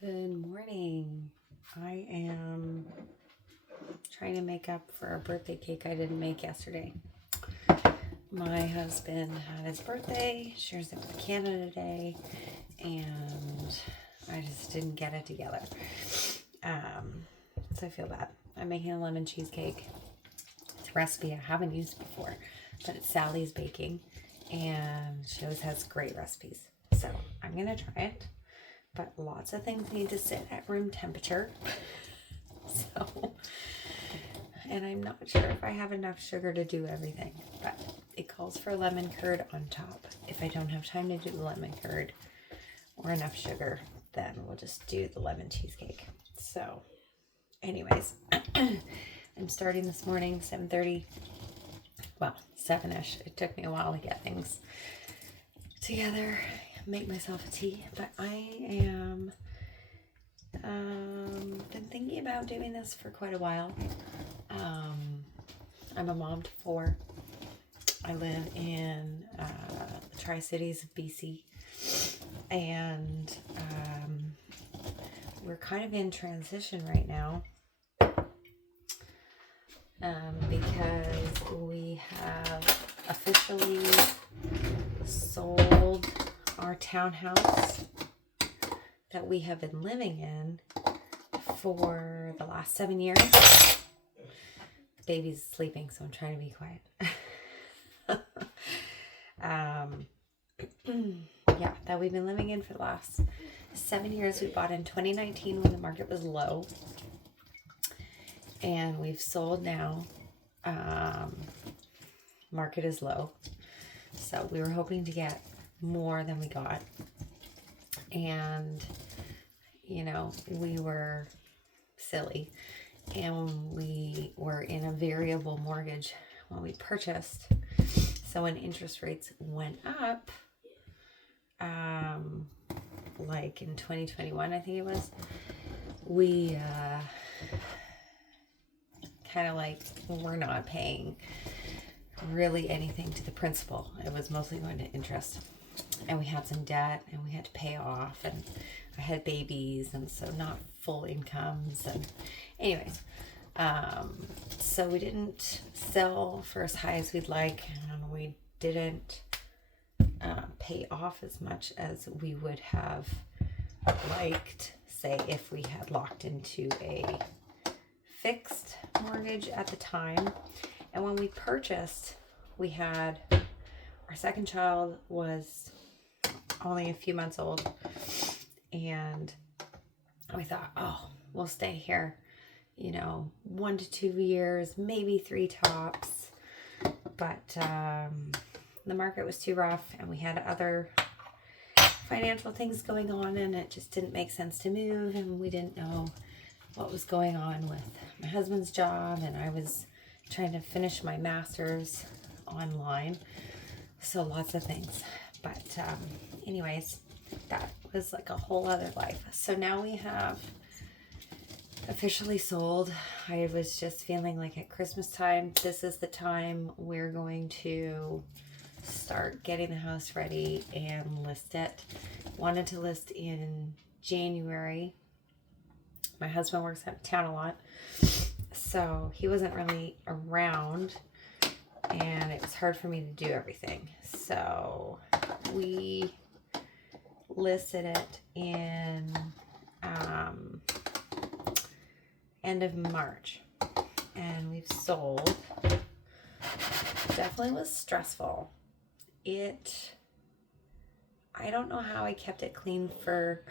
Good morning. I am trying to make up for a birthday cake I didn't make yesterday. My husband had his birthday, shares it with Canada today, and I just didn't get it together. So I feel bad. I'm making a lemon cheesecake. It's a recipe I haven't used before, but it's Sally's Baking, and she always has great recipes. So I'm going to try it. But lots of things need to sit at room temperature. And I'm not sure if I have enough sugar to do everything, but it calls for lemon curd on top. If I don't have time to do the lemon curd or enough sugar, then we'll just do the lemon cheesecake. So anyways, I'm starting this morning, 7:30. Well, 7-ish. It took me a while to get things together, make myself a tea, but I am been thinking about doing this for quite a while. I'm a mom to 4. I live in the Tri-Cities of BC, and we're kind of in transition right now because we have officially sold our townhouse that we have been living in for the last 7 years. The baby's sleeping, so I'm trying to be quiet. Yeah, that we've been living in for the last 7 years. We bought in 2019 when the market was low, and we've sold now. Market is low, so we were hoping to get more than we got, and we were silly, and we were in a variable mortgage when we purchased. So when interest rates went up, like in 2021, I think it was, we kind of like we're not paying really anything to the principal. It was mostly going to interest, and we had some debt and we had to pay off, and I had babies, and so not full incomes. And anyways, so we didn't sell for as high as we'd like, and we didn't pay off as much as we would have liked, say, if we had locked into a fixed mortgage at the time. And when we purchased, we had our second child was only a few months old, and we thought, oh, we'll stay here 1 to 2 years, maybe 3 tops. But the market was too rough, and we had other financial things going on, and it just didn't make sense to move, and we didn't know what was going on with my husband's job, and I was trying to finish my master's online, so lots of things. But anyways, that was like a whole other life. So now we have officially sold. I was just feeling like at Christmas time, this is the time we're going to start getting the house ready and list it. Wanted to list in January. My husband works out of town a lot, so he wasn't really around, and it was hard for me to do everything. So we listed it in end of March, and we've sold. Definitely was stressful. I don't know how I kept it clean for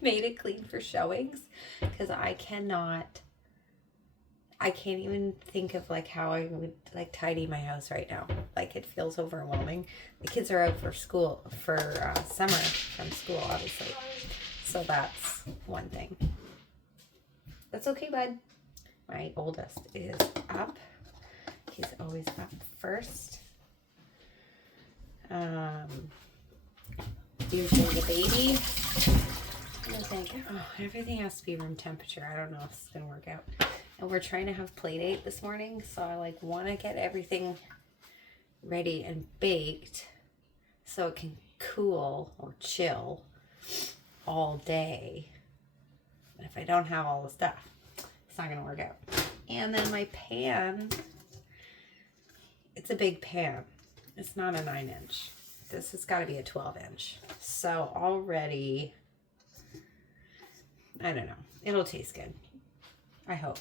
made it clean for showings, because I can't even think of like how I would like tidy my house right now. Like, it feels overwhelming. The kids are out for school for summer from school, obviously, so that's one thing. That's okay, bud. My oldest is up. He's always up first. Usually the baby. I think, everything has to be room temperature. I don't know if it's gonna work out. And we're trying to have play date this morning, so I want to get everything ready and baked so it can cool or chill all day And if I don't have all the stuff, it's not going to work out. And then my pan, it's a big pan. It's not a 9-inch. This has got to be a 12-inch. So already, I don't know. It'll taste good. I hope.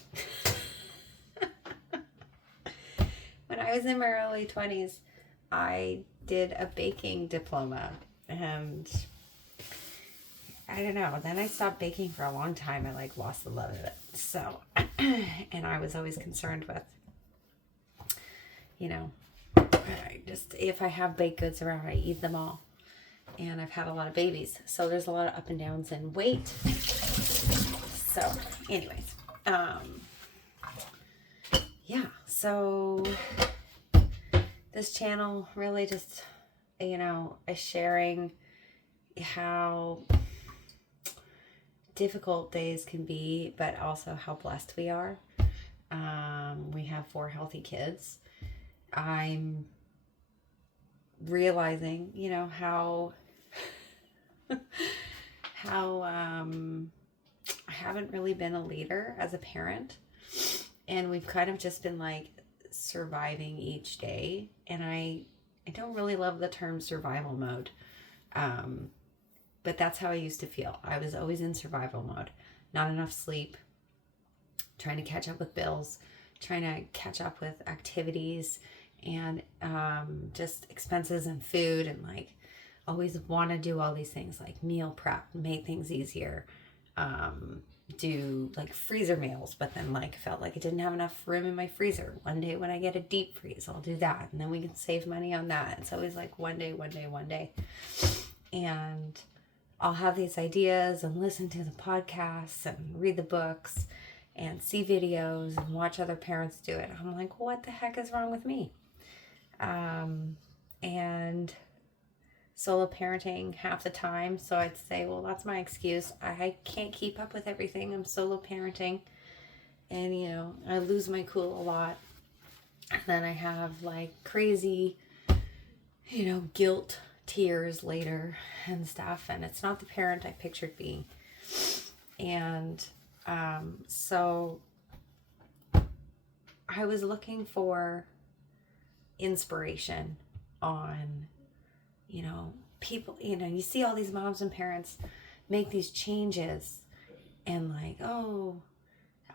When I was in my early 20s, I did a baking diploma. And I don't know. Then I stopped baking for a long time. I lost the love of it. So, and I was always concerned with, if I have baked goods around, I eat them all. And I've had a lot of babies. So there's a lot of up and downs in weight. So anyways, yeah, so this channel really just, is sharing how difficult days can be, but also how blessed we are. We have 4 healthy kids. I'm realizing, how I haven't really been a leader as a parent, and we've kind of just been surviving each day. And I don't really love the term survival mode. But that's how I used to feel. I was always in survival mode. Not enough sleep, trying to catch up with bills, trying to catch up with activities, and just expenses and food, and always want to do all these things like meal prep, make things easier, do freezer meals, but then felt like I didn't have enough room in my freezer. One day when I get a deep freeze, I'll do that, and then we can save money on that. It's always one day. And I'll have these ideas and listen to the podcasts and read the books and see videos and watch other parents do it. I'm like, what the heck is wrong with me? And solo parenting half the time. So I'd say, well, that's my excuse. I can't keep up with everything. I'm solo parenting. And, I lose my cool a lot. And then I have crazy, guilt tears later and stuff. And it's not the parent I pictured being. And so I was looking for inspiration on, people, you see all these moms and parents make these changes and oh,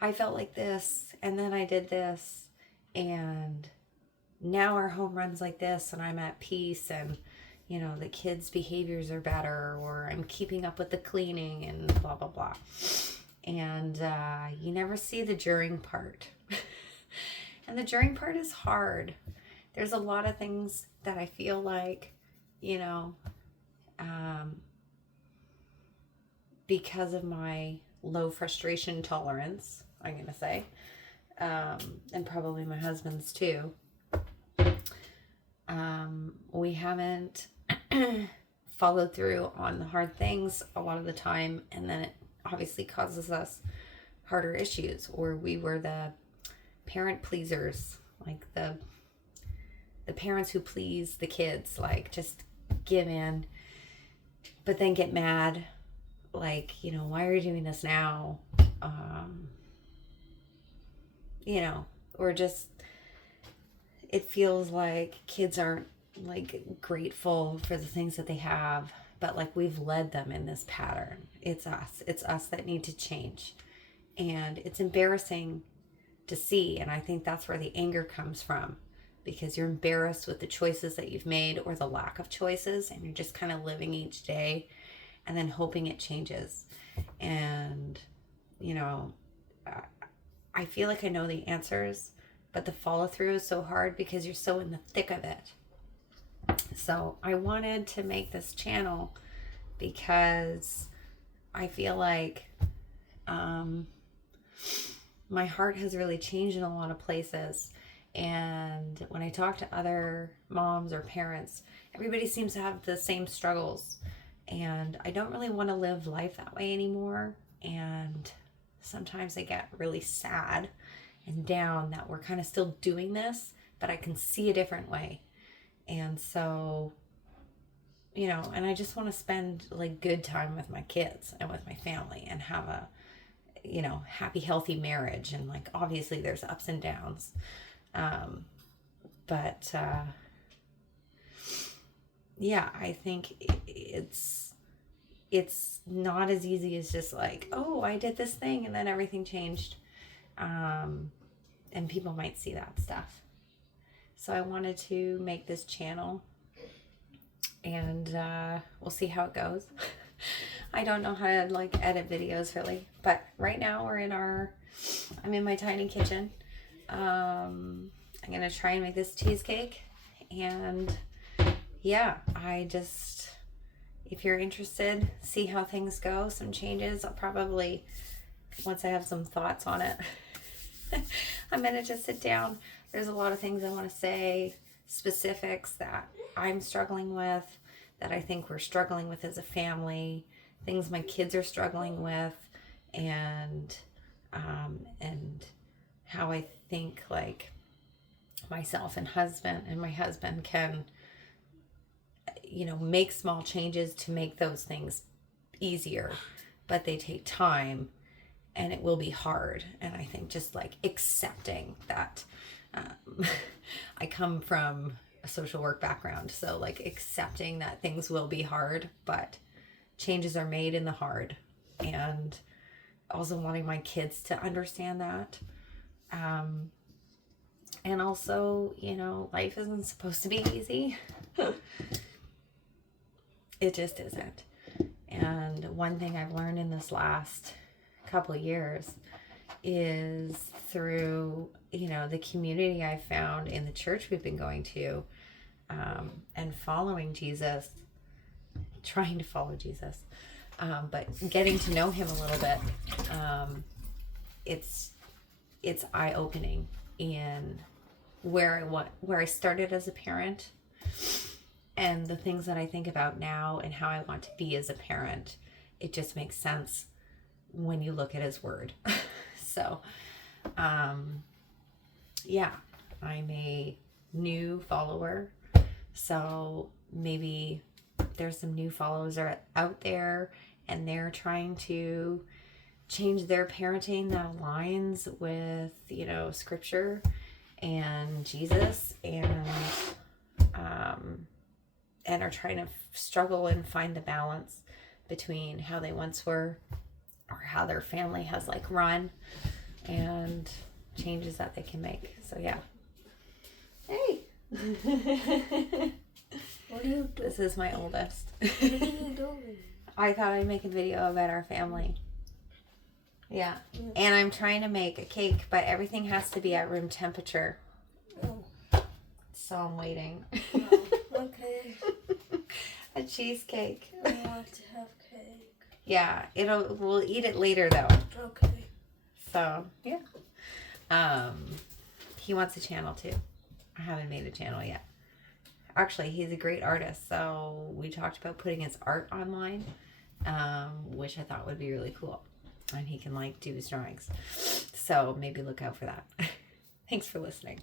I felt like this, and then I did this, and now our home runs like this, and I'm at peace, and the kids' behaviors are better, or I'm keeping up with the cleaning, and blah blah blah. And you never see the during part. And the during part is hard. There's a lot of things that I feel because of my low frustration tolerance, I'm going to say, and probably my husband's too, we haven't followed through on the hard things a lot of the time, and then it obviously causes us harder issues. Or we were the parent pleasers, the parents who please the kids, just give in, but then get mad, why are you doing this now? Or just, it feels like kids aren't grateful for the things that they have, but we've led them in this pattern. It's us that need to change. And it's embarrassing to see. And I think that's where the anger comes from, because you're embarrassed with the choices that you've made, or the lack of choices, and you're just kind of living each day and then hoping it changes. And, I feel like I know the answers, but the follow through is so hard because you're so in the thick of it. So I wanted to make this channel because I feel like my heart has really changed in a lot of places. And when I talk to other moms or parents, everybody seems to have the same struggles. And I don't really want to live life that way anymore. And sometimes I get really sad and down that we're kind of still doing this, but I can see a different way. And so, and I just want to spend good time with my kids and with my family, and have you know, happy, healthy marriage. And like, obviously there's ups and downs. But yeah, I think it's not as easy as just like, oh, I did this thing and then everything changed. And people might see that stuff. So I wanted to make this channel, and we'll see how it goes. I don't know how to like edit videos really, but right now I'm in my tiny kitchen. I'm gonna try and make this cheesecake, and yeah, if you're interested, see how things go, some changes. I'll probably, once I have some thoughts on it, I'm gonna just sit down. There's a lot of things I want to say, specifics that I'm struggling with, that I think we're struggling with as a family, things my kids are struggling with, and how I think like myself and my husband can, you know, make small changes to make those things easier, but they take time and it will be hard. And I think just like accepting that, I come from a social work background, so like accepting that things will be hard, but changes are made in the hard, and also wanting my kids to understand that. And also, you know, life isn't supposed to be easy. It just isn't. And one thing I've learned in this last couple of years is through, you know, the community I found in the church we've been going to, and following Jesus, trying to follow Jesus, but getting to know him a little bit. It's eye-opening in where I started as a parent, and the things that I think about now and how I want to be as a parent. It just makes sense when you look at his word. So, yeah, I'm a new follower. So maybe there's some new followers out there, and they're trying to change their parenting that aligns with, you know, scripture and Jesus, and are trying to struggle and find the balance between how they once were, or how their family has like run, and changes that they can make. So yeah. Hey. What are you doing? This is my oldest. What are you doing? I thought I'd make a video about our family. Yeah. And I'm trying to make a cake, but everything has to be at room temperature. Oh. So I'm waiting. Oh, okay. A cheesecake. I want to have cake. Yeah, we'll eat it later though. Okay. So yeah. He wants a channel too. I haven't made a channel yet. Actually, he's a great artist, so we talked about putting his art online, which I thought would be really cool. And he can like do his drawings. So maybe look out for that. Thanks for listening.